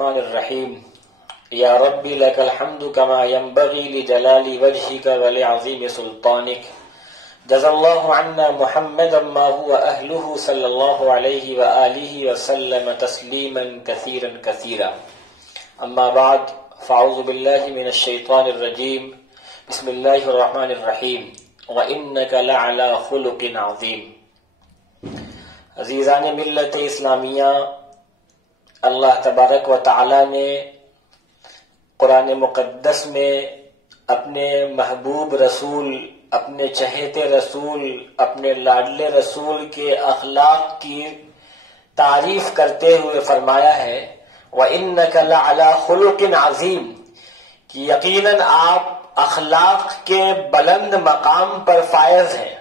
الرحمن الرحیم یا ربی لک الحمد کما ینبغی لجلال وجهک ولعظیم سلطانک جزا اللہ عنا محمدا ما هو اہلہ صلی اللہ علیہ وآلہ وسلم تسلیما کثیرا کثیرا اما بعد فاعوذ باللہ من الشیطان الرجیم بسم اللہ الرحمن الرحیم وَإِنَّكَ لَعَلَى خُلُقٍ عَظِيمٍ۔ عزیزان ملت اسلامیہ، اللہ تبارک و تعالی نے قرآن مقدس میں اپنے محبوب رسول، اپنے چہیتے رسول، اپنے لاڈلے رسول کے اخلاق کی تعریف کرتے ہوئے فرمایا ہے وَإِنَّكَ لَعَلَى خُلُقٍ عَظِيمٍ، کہ یقیناً آپ اخلاق کے بلند مقام پر فائز ہیں۔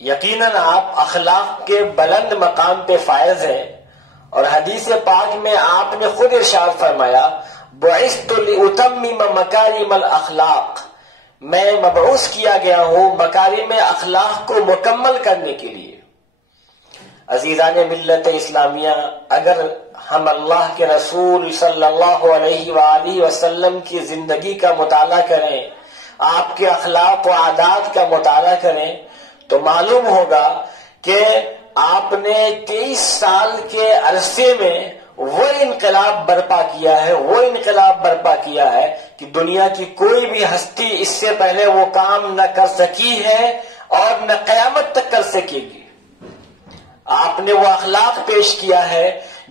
یقیناً آپ اخلاق کے بلند مقام پہ فائز ہیں، اور حدیث پاک میں آپ نے خود ارشاد فرمایا بعثت لأتمم مکارم الاخلاق، میں مبعوث کیا گیا ہوں مکارم اخلاق کو مکمل کرنے کے لیے۔ عزیزان ملت اسلامیہ، اگر ہم اللہ کے رسول صلی اللہ علیہ وآلہ وسلم کی زندگی کا مطالعہ کریں، آپ کے اخلاق و عادات کا مطالعہ کریں، تو معلوم ہوگا کہ آپ نے 23 سال کے عرصے میں وہ انقلاب برپا کیا ہے کہ دنیا کی کوئی بھی ہستی اس سے پہلے وہ کام نہ کر سکی ہے اور نہ قیامت تک کر سکے گی۔ آپ نے وہ اخلاق پیش کیا ہے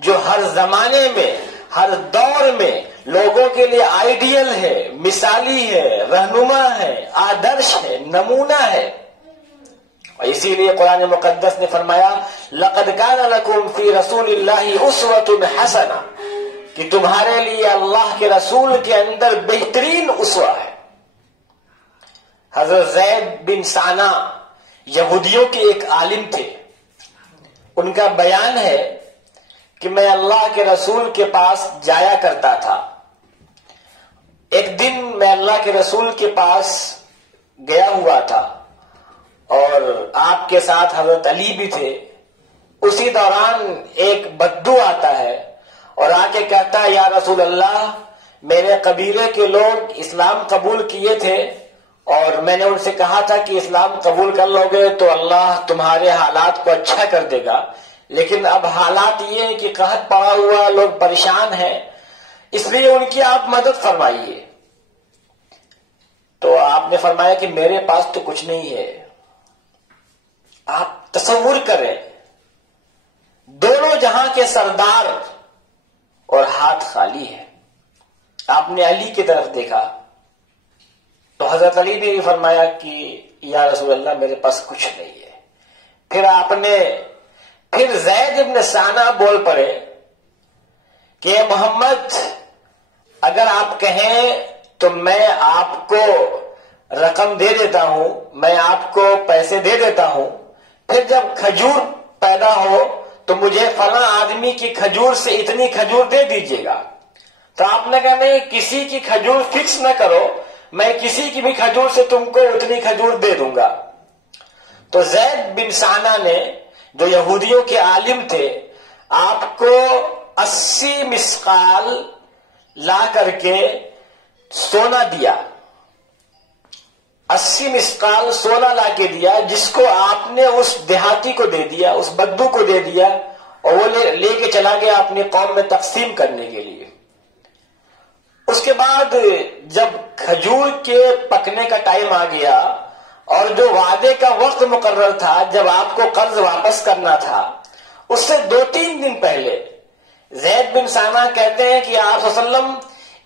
جو ہر زمانے میں، ہر دور میں لوگوں کے لیے آئیڈیل ہے، مثالی ہے، رہنما ہے، آدرش ہے، نمونہ ہے۔ اور اسی لیے قرآن مقدس نے فرمایا لَقَدْ كَانَ لَكُمْ فِي رَسُولِ اللَّهِ أُسْوَةٌ حَسَنَةٌ، کہ تمہارے لیے اللہ کے رسول کے اندر بہترین اسوہ ہے۔ حضرت زید بن ثانہ یہودیوں کے ایک عالم تھے۔ ان کا بیان ہے کہ میں اللہ کے رسول کے پاس جایا کرتا تھا۔ ایک دن میں اللہ کے رسول کے پاس گیا ہوا تھا اور آپ کے ساتھ حضرت علی بھی تھے۔ اسی دوران ایک بدو آتا ہے اور آ کے کہتا ہے یا رسول اللہ، میرے قبیلے کے لوگ اسلام قبول کیے تھے اور میں نے ان سے کہا تھا کہ اسلام قبول کر لو گے تو اللہ تمہارے حالات کو اچھا کر دے گا، لیکن اب حالات یہ ہیں کہ قحط پڑا ہوا، لوگ پریشان ہیں، اس لیے ان کی آپ مدد فرمائیے۔ تو آپ نے فرمایا کہ میرے پاس تو کچھ نہیں ہے۔ آپ تصور کریں، دونوں جہاں کے سردار اور ہاتھ خالی ہے۔ آپ نے علی کی طرف دیکھا تو حضرت علی نے فرمایا کہ یا رسول اللہ میرے پاس کچھ نہیں ہے۔ پھر زید بن ثانہ بول پڑے کہ محمد، اگر آپ کہیں تو میں آپ کو رقم دے دیتا ہوں، میں آپ کو پیسے دے دیتا ہوں، پھر جب کھجور پیدا ہو تو مجھے فلاں آدمی کی کھجور سے اتنی کھجور دے دیجیے گا۔ تو آپ نے کہا نہیں، کسی کی کھجور فکس نہ کرو، میں کسی کی بھی کھجور سے تم کو اتنی کھجور دے دوں گا۔ تو زید بن ثانہ نے، جو یہودیوں کے عالم تھے، آپ کو 80 مسقال لا کر کے سونا دیا، 80 مسقال سونا لا کے دیا، جس کو آپ نے اس دیہاتی کو دے دیا، اس بدو کو دے دیا، اور وہ لے کے چلا گیا اپنی قوم میں تقسیم کرنے کے لیے۔ اس کے بعد جب کھجور کے پکنے کا ٹائم آ گیا اور جو وعدے کا وقت مقرر تھا جب آپ کو قرض واپس کرنا تھا، اس سے 2-3 دن پہلے زید بن ثانہ کہتے ہیں کہ آپ صلی اللہ علیہ وسلم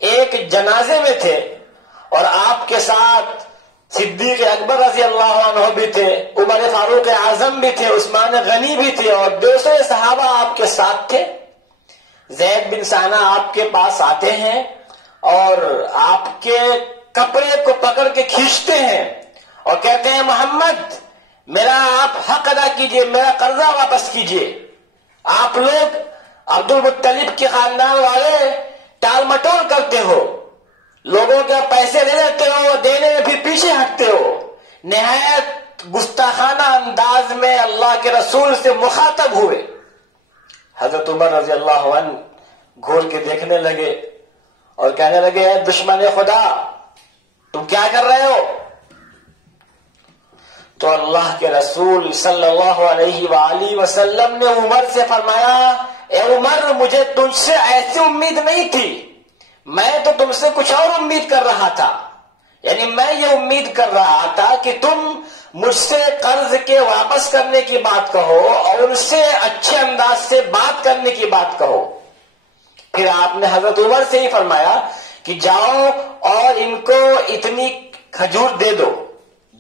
ایک جنازے میں تھے اور آپ کے ساتھ صدیق اکبر رضی اللہ عنہ بھی تھے، عمر فاروق اعظم بھی تھے، عثمان غنی بھی تھے، اور 200 صحابہ آپ کے ساتھ تھے۔ زید بن ثانہ آپ کے پاس آتے ہیں اور آپ کے کپڑے کو پکڑ کے کھینچتے ہیں اور کہتے ہیں محمد، میرا آپ حق ادا کیجئے، میرا قرضہ واپس کیجئے۔ آپ لوگ عبد المطلب کے خاندان والے ٹال مٹول کرتے ہو، لوگوں کے پیسے لے لیتے ہو، دینے میں پھر پیچھے ہٹتے ہو۔ نہایت گستاخانہ انداز میں اللہ کے رسول سے مخاطب ہوئے۔ حضرت عمر رضی اللہ عنہ گھور کے دیکھنے لگے اور کہنے لگے اے دشمن خدا تم کیا کر رہے ہو؟ تو اللہ کے رسول صلی اللہ علیہ وآلہ وسلم نے عمر سے فرمایا اے عمر مجھے تجھ سے ایسی امید نہیں تھی، میں تو تم سے کچھ اور امید کر رہا تھا، یعنی میں یہ امید کر رہا تھا کہ تم مجھ سے قرض کے واپس کرنے کی بات کہو اور ان سے اچھے انداز سے بات کرنے کی بات کہو۔ پھر آپ نے حضرت عمر سے ہی فرمایا کہ جاؤ اور ان کو اتنی کھجور دے دو،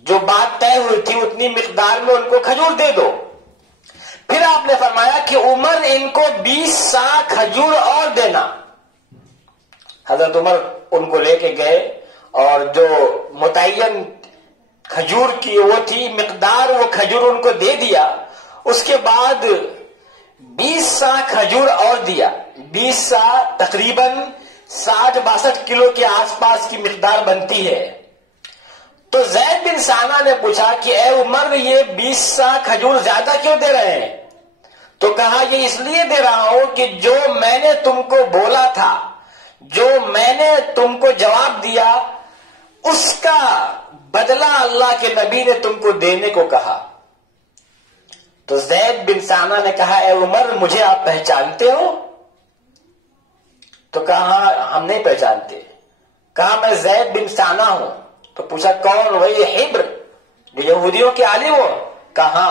جو بات طے ہوئی تھی اتنی مقدار میں ان کو کھجور دے دو۔ پھر آپ نے فرمایا کہ عمر ان کو 20 سا کھجور اور دینا۔ حضرت عمر ان کو لے کے گئے اور جو متعین کھجور کی وہ تھی مقدار، وہ کھجور ان کو دے دیا۔ اس کے بعد 20 سا کھجور اور دیا۔ 20 سا تقریباً 60-62 کلو کے آس پاس کی مقدار بنتی ہے۔ تو زید بن ثانہ نے پوچھا کہ اے عمر یہ 20 سا کھجور زیادہ کیوں دے رہے ہیں؟ تو کہا یہ اس لیے دے رہا ہوں کہ جو میں نے تم کو بولا تھا، جو میں نے تم کو جواب دیا، اس کا بدلہ اللہ کے نبی نے تم کو دینے کو کہا۔ تو زید بن ثانہ نے کہا اے عمر مجھے آپ پہچانتے ہو؟ تو کہا ہم نہیں پہچانتے۔ کہا میں زید بن ثانہ ہوں۔ تو پوچھا کون؟ وہی حبر جو یہودیوں کے عالم ہو؟ کہا۔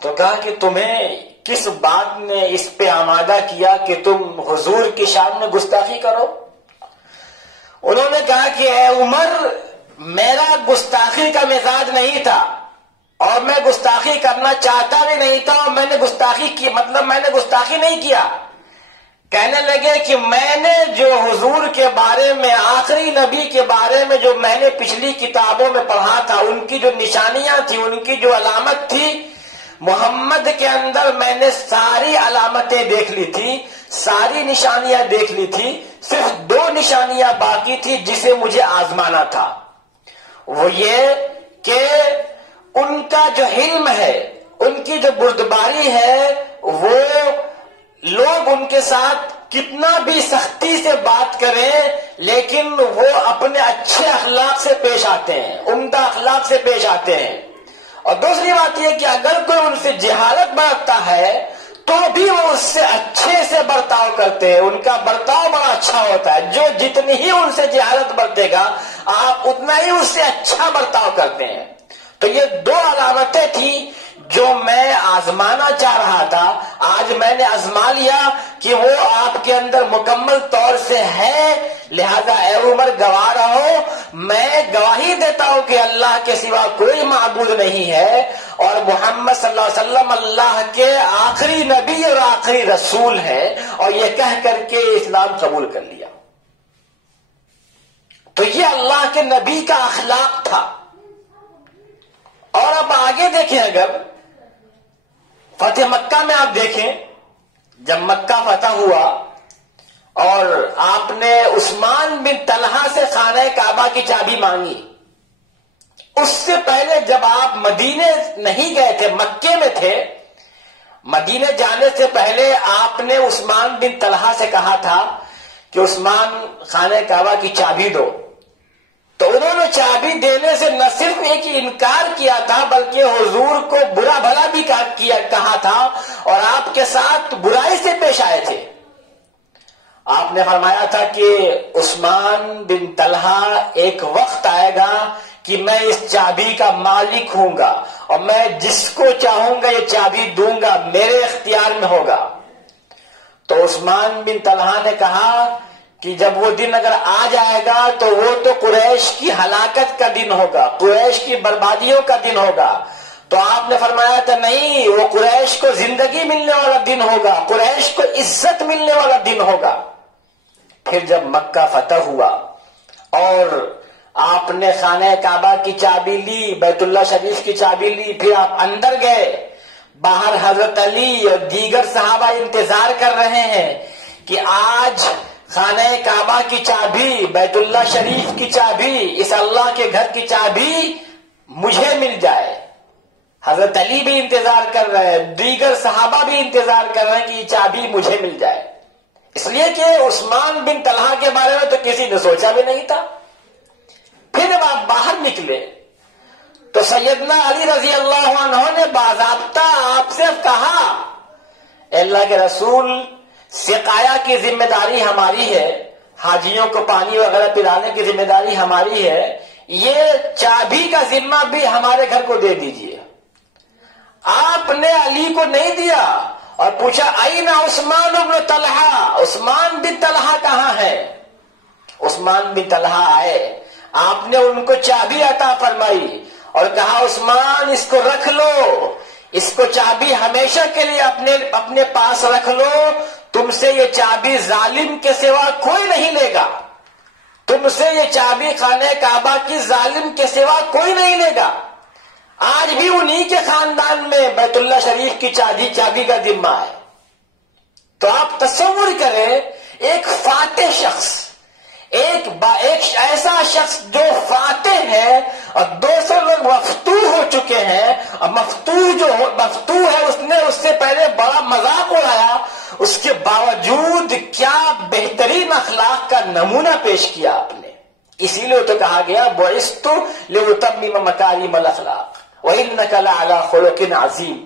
تو کہا کہ تمہیں کس بات نے اس پہ آمادہ کیا کہ تم حضور کی شان میں گستاخی کرو؟ انہوں نے کہا کہ اے عمر میرا گستاخی کا مزاج نہیں تھا اور میں گستاخی کرنا چاہتا بھی نہیں تھا، اور میں نے گستاخی کی میں نے گستاخی نہیں کیا۔ کہنے لگے کہ میں نے جو حضور کے بارے میں، آخری نبی کے بارے میں جو میں نے پچھلی کتابوں میں پڑھا تھا، ان کی جو نشانیاں تھیں، ان کی جو علامت تھی، محمد کے اندر میں نے ساری علامتیں دیکھ لی تھی، ساری نشانیاں دیکھ لی تھی، صرف 2 نشانیاں باقی تھی جسے مجھے آزمانا تھا۔ وہ یہ کہ ان کا جو حلم ہے، ان کی جو بردباری ہے، وہ لوگ ان کے ساتھ کتنا بھی سختی سے بات کریں لیکن وہ اپنے اچھے اخلاق سے پیش آتے ہیں، عمدہ اخلاق سے پیش آتے ہیں۔ اور دوسری بات یہ کہ اگر کوئی ان سے جہالت برتتا ہے تو بھی وہ اس سے اچھے سے برتاؤ کرتے ہیں، ان کا برتاؤ بڑا اچھا ہوتا ہے۔ جو جتنی ہی ان سے جہالت برتے گا آپ اتنا ہی اس سے اچھا برتاؤ کرتے ہیں۔ تو یہ 2 علامتیں تھیں جو میں آزمانا چاہ رہا تھا، آج میں نے آزما لیا کہ وہ آپ کے اندر مکمل طور سے ہے، لہذا اے عمر گواہ رہو، میں گواہی دیتا ہوں کہ اللہ کے سوا کوئی معبود نہیں ہے اور محمد صلی اللہ علیہ وسلم اللہ کے آخری نبی اور آخری رسول ہے، اور یہ کہہ کر کے اسلام قبول کر لیا۔ تو یہ اللہ کے نبی کا اخلاق تھا۔ اور اب آگے دیکھیں، اگر فتح مکہ میں آپ دیکھیں، جب مکہ فتح ہوا اور آپ نے عثمان بن طلحہ سے خانہ کعبہ کی چابی مانگی، اس سے پہلے جب آپ مدینے نہیں گئے تھے، مکے میں تھے، مدینے جانے سے پہلے آپ نے عثمان بن طلحہ سے کہا تھا کہ عثمان خانہ کعبہ کی چابی دو، تو انہوں نے چابی دینے سے نہ صرف ایک انکار کیا تھا بلکہ حضور کو برا بھلا بھی کہا تھا اور آپ کے ساتھ برائی سے پیش آئے تھے۔ آپ نے فرمایا تھا کہ عثمان بن طلحہ ایک وقت آئے گا کہ میں اس چابی کا مالک ہوں گا اور میں جس کو چاہوں گا یہ چابی دوں گا، میرے اختیار میں ہوگا۔ تو عثمان بن طلحہ نے کہا کہ جب وہ دن اگر آ جائے گا تو وہ تو قریش کی ہلاکت کا دن ہوگا، قریش کی بربادیوں کا دن ہوگا۔ تو آپ نے فرمایا تھا نہیں، وہ قریش کو زندگی ملنے والا دن ہوگا، قریش کو عزت ملنے والا دن ہوگا۔ پھر جب مکہ فتح ہوا اور آپ نے خانہ کعبہ کی چابی لی، بیت اللہ شریف کی چابی لی، پھر آپ اندر گئے، باہر حضرت علی اور دیگر صحابہ انتظار کر رہے ہیں کہ آج خانہ کعبہ کی چابی، بیت اللہ شریف کی چابی، اس اللہ کے گھر کی چابی مجھے مل جائے۔ حضرت علی بھی انتظار کر رہے ہیں، دیگر صحابہ بھی انتظار کر رہے ہیں کہ یہ چابی مجھے مل جائے۔ اس لیے کہ عثمان بن طلحہ کے بارے میں تو کسی نے سوچا بھی نہیں تھا. پھر جب آپ باہر نکلے تو سیدنا علی رضی اللہ عنہ نے باضابطہ آپ سے کہا، اے اللہ کے رسول، سقایا کی ذمہ داری ہماری ہے، حاجیوں کو پانی وغیرہ پلانے کی ذمہ داری ہماری ہے، یہ چابی کا ذمہ بھی ہمارے گھر کو دے دیجیے. آپ نے علی کو نہیں دیا اور پوچھا اینا عثمان بن طلحہ، عثمان بن طلحہ کہاں ہے؟ عثمان بن طلحہ آئے، آپ نے ان کو چابی عطا فرمائی اور کہا عثمان اس کو رکھ لو، اس کو چابی ہمیشہ کے لیے اپنے پاس رکھ لو، تم سے یہ چابی ظالم کے سوا کوئی نہیں لے گا، تم سے یہ چابی خانہ کعبہ کی ظالم کے سوا کوئی نہیں لے گا. آج بھی انہی کے خاندان میں بیت اللہ شریف کی چابی کا ذمہ ہے. تو آپ تصور کریں ایک فاتح شخص، ایک ایسا شخص جو فاتح ہے اور دوسرے لوگ مفتوح ہو چکے ہیں، اور مفتوح ہے، اس نے اس سے پہلے بڑا مذاق اڑایا، اس کے باوجود کیا بہترین اخلاق کا نمونہ پیش کیا آپ نے. اسی لیے تو کہا گیا بعثت لأتمم مکارم الاخلاق وإنک لعلی خلق عظیم.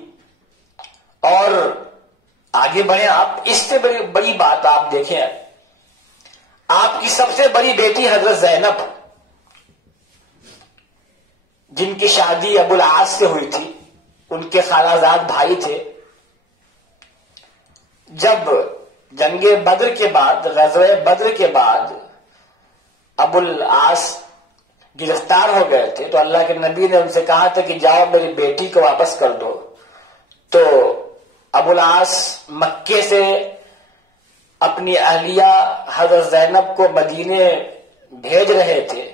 اور آگے بڑھیں آپ، اس سے بڑی بات آپ دیکھیں، آپ کی سب سے بڑی بیٹی حضرت زینب، جن کی شادی ابو العاص سے ہوئی تھی، ان کے خالہ زاد بھائی تھے. جب جنگ بدر کے بعد، غزوہ بدر کے بعد ابو العاص گرفتار ہو گئے تھے تو اللہ کے نبی نے ان سے کہا تھا کہ جاؤ میری بیٹی کو واپس کر دو. تو ابو العاص مکے سے اپنی اہلیہ حضرت زینب کو مدینے بھیج رہے تھے،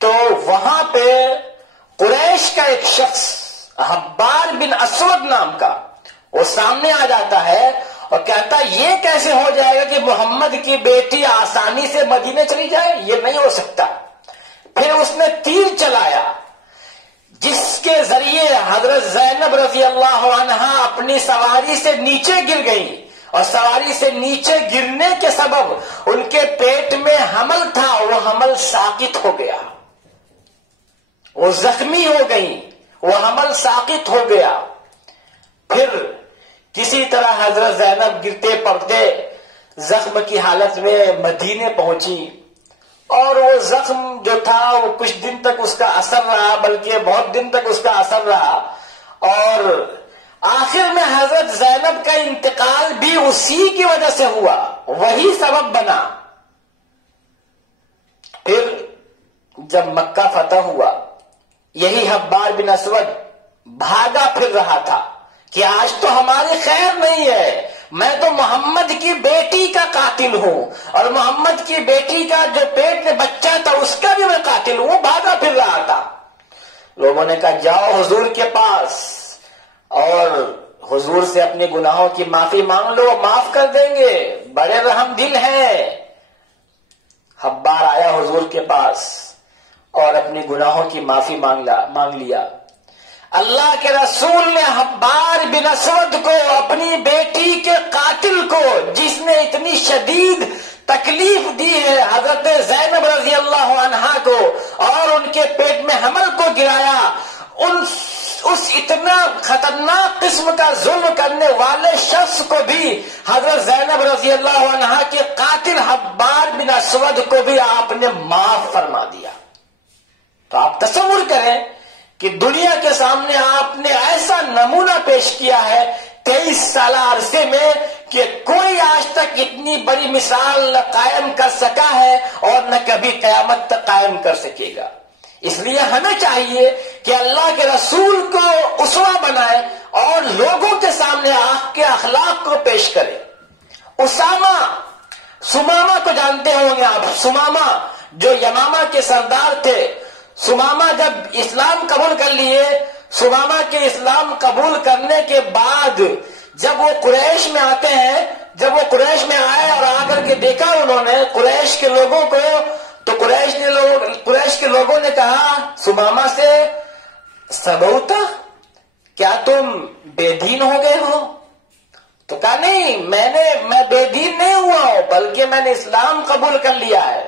تو وہاں پہ قریش کا ایک شخص حبار بن اسود نام کا، وہ سامنے آ جاتا ہے اور کہتا یہ کیسے ہو جائے گا کہ محمد کی بیٹی آسانی سے مدینے چلی جائے، یہ نہیں ہو سکتا. پھر اس نے تیر چلایا جس کے ذریعے حضرت زینب رضی اللہ عنہا اپنی سواری سے نیچے گر گئی، اور سواری سے نیچے گرنے کے سبب ان کے پیٹ میں حمل تھا، وہ حمل ساقط ہو گیا، وہ زخمی ہو گئی، وہ حمل ساقط ہو گیا. پھر کسی طرح حضرت زینب گرتے پڑتے زخم کی حالت میں مدینے پہنچی، اور وہ زخم جو تھا وہ کچھ دن تک اس کا اثر رہا، بلکہ بہت دن تک اس کا اثر رہا، اور آخر میں حضرت زینب کا انتقال بھی اسی کی وجہ سے ہوا، وہی سبب بنا. پھر جب مکہ فتح ہوا، یہی حبار بن اسود بھاگا پھر رہا تھا کہ آج تو ہماری خیر نہیں ہے، میں تو محمد کی بیٹی کا قاتل ہوں، اور محمد کی بیٹی کا جو پیٹ میں بچہ تھا اس کا بھی میں قاتل ہوں. وہ بھاگا پھر رہا تھا. لوگوں نے کہا جاؤ حضور کے پاس اور حضور سے اپنے گناہوں کی معافی مانگ لو، معاف کر دیں گے، بڑے رحم دل ہیں. حبار آیا حضور کے پاس اور اپنے گناہوں کی معافی مانگ لیا. اللہ کے رسول نے حبار بن اسود کو، اپنی بیٹی کے قاتل کو، جس نے اتنی شدید تکلیف دی ہے حضرت زینب رضی اللہ عنہا کو اور ان کے پیٹ میں حمل کو گرایا، اس اتنا خطرناک قسم کا ظلم کرنے والے شخص کو بھی، حضرت زینب رضی اللہ عنہا کے قاتل حبار بن اسود کو بھی آپ نے معاف فرما دیا. تو آپ تصور کریں کہ دنیا کے سامنے آپ نے ایسا نمونہ پیش کیا ہے 23 سالہ عرصے میں کہ کوئی آج تک اتنی بڑی مثال نہ قائم کر سکا ہے اور نہ کبھی قیامت تک قائم کر سکے گا. اس لیے ہمیں چاہیے کہ اللہ کے رسول کو اسوہ بنائے اور لوگوں کے سامنے آپ کے اخلاق کو پیش کرے. سمامہ کو جانتے ہوں گے آپ، سمامہ جو یمامہ کے سردار تھے. سمامہ جب اسلام قبول کر لیے، سمامہ کے اسلام قبول کرنے کے بعد جب وہ قریش میں آتے ہیں، جب وہ قریش میں آئے اور آ کر کے دیکھا انہوں نے قریش کے لوگوں کو، تو قریش کے لوگوں نے کہا سمامہ سے، سبوتا، کیا تم بے دین ہو گئے ہو؟ تو کہا نہیں، میں بے دین نہیں بلکہ میں نے اسلام قبول کر لیا ہے۔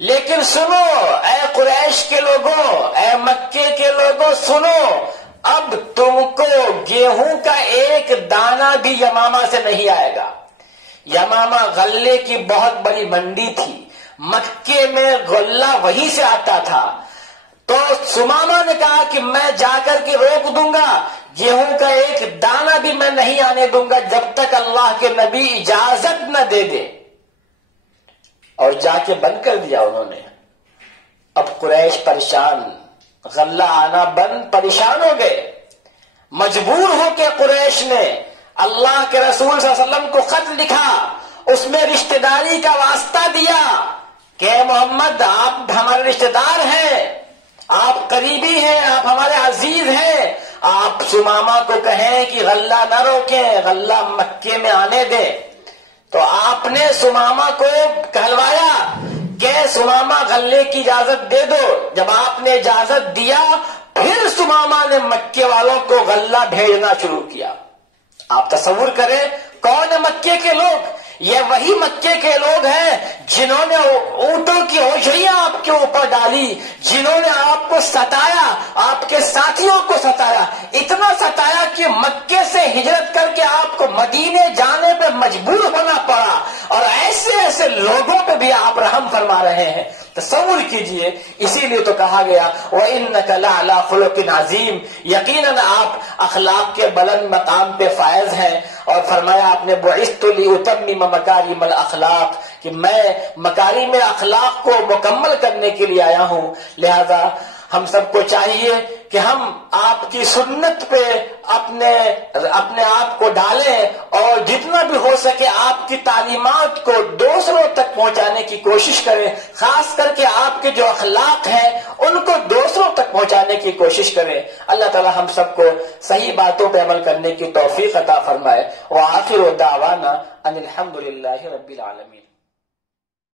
لیکن سنو اے قریش کے لوگوں، اے مکے کے لوگوں، سنو، اب تم کو گیہوں کا ایک دانہ بھی یمامہ سے نہیں آئے گا۔ یمامہ غلے کی بہت بڑی منڈی تھی، مکے میں غلہ وہیں سے آتا تھا۔ تو سمامہ نے کہا کہ میں جا کر کے روک دوں گا، گیہوں کا ایک دانہ بھی میں نہیں آنے دوں گا جب تک اللہ کے نبی اجازت نہ دے دے، اور جا کے بند کر دیا انہوں نے۔ اب قریش پریشان، غلہ آنا بند، پریشان ہو گئے۔ مجبور ہو کے قریش نے اللہ کے رسول صلی اللہ علیہ وسلم کو خط لکھا، اس میں رشتہ داری کا واسطہ دیا کہ محمد آپ ہمارے رشتہ دار ہیں، آپ قریبی ہیں، آپ ہمارے عزیز ہیں، آپ سمامہ کو کہیں کہ غلہ نہ روکیں، غلہ مکے میں آنے دیں۔ تو آپ نے سمامہ کو کہلوایا کہ سمامہ غلے کی اجازت دے دو۔ جب آپ نے اجازت دیا پھر سمامہ نے مکے والوں کو غلہ بھیجنا شروع کیا۔ آپ تصور کریں کون ہے مکے کے لوگ؟ یہ وہی مکے کے لوگ ہیں جنہوں نے اونٹوں کی اوجھڑیاں آپ کے اوپر ڈالی، جنہوں نے آپ کو ستایا، آپ کے ساتھیوں کو ستایا، اتنا ستایا کہ مکے سے ہجرت کر کے آپ کو مدینے جانے پہ مجبور ہونا پڑا، اور ایسے ایسے لوگوں پہ بھی آپ رحم فرما رہے ہیں۔ تصور کیجئے، اسی لیے تو کہا گیا وَإِنَّكَ لَعَلَىٰ خُلُقٍ عَظِيمٍ، یقیناً آپ اخلاق کے بلند مقام پہ فائز ہیں۔ اور فرمایا آپ نے بُعِثْتُ لِأُتَمِّمَ مَكَارِمَ الْأَخْلَاقِ، کہ میں مکارم اخلاق کو مکمل کرنے کے لیے آیا ہوں۔ لہذا ہم سب کو چاہیے کہ ہم آپ کی سنت پہ اپنے آپ کو ڈالیں، اور جتنا بھی ہو سکے آپ کی تعلیمات کو دوسروں تک پہنچانے کی کوشش کریں، خاص کر کے آپ کے جو اخلاق ہیں ان کو دوسروں تک پہنچانے کی کوشش کریں۔ اللہ تعالی ہم سب کو صحیح باتوں پہ عمل کرنے کی توفیق عطا فرمائے۔ وآخر دعوانا ان الحمد للہ رب العالمین۔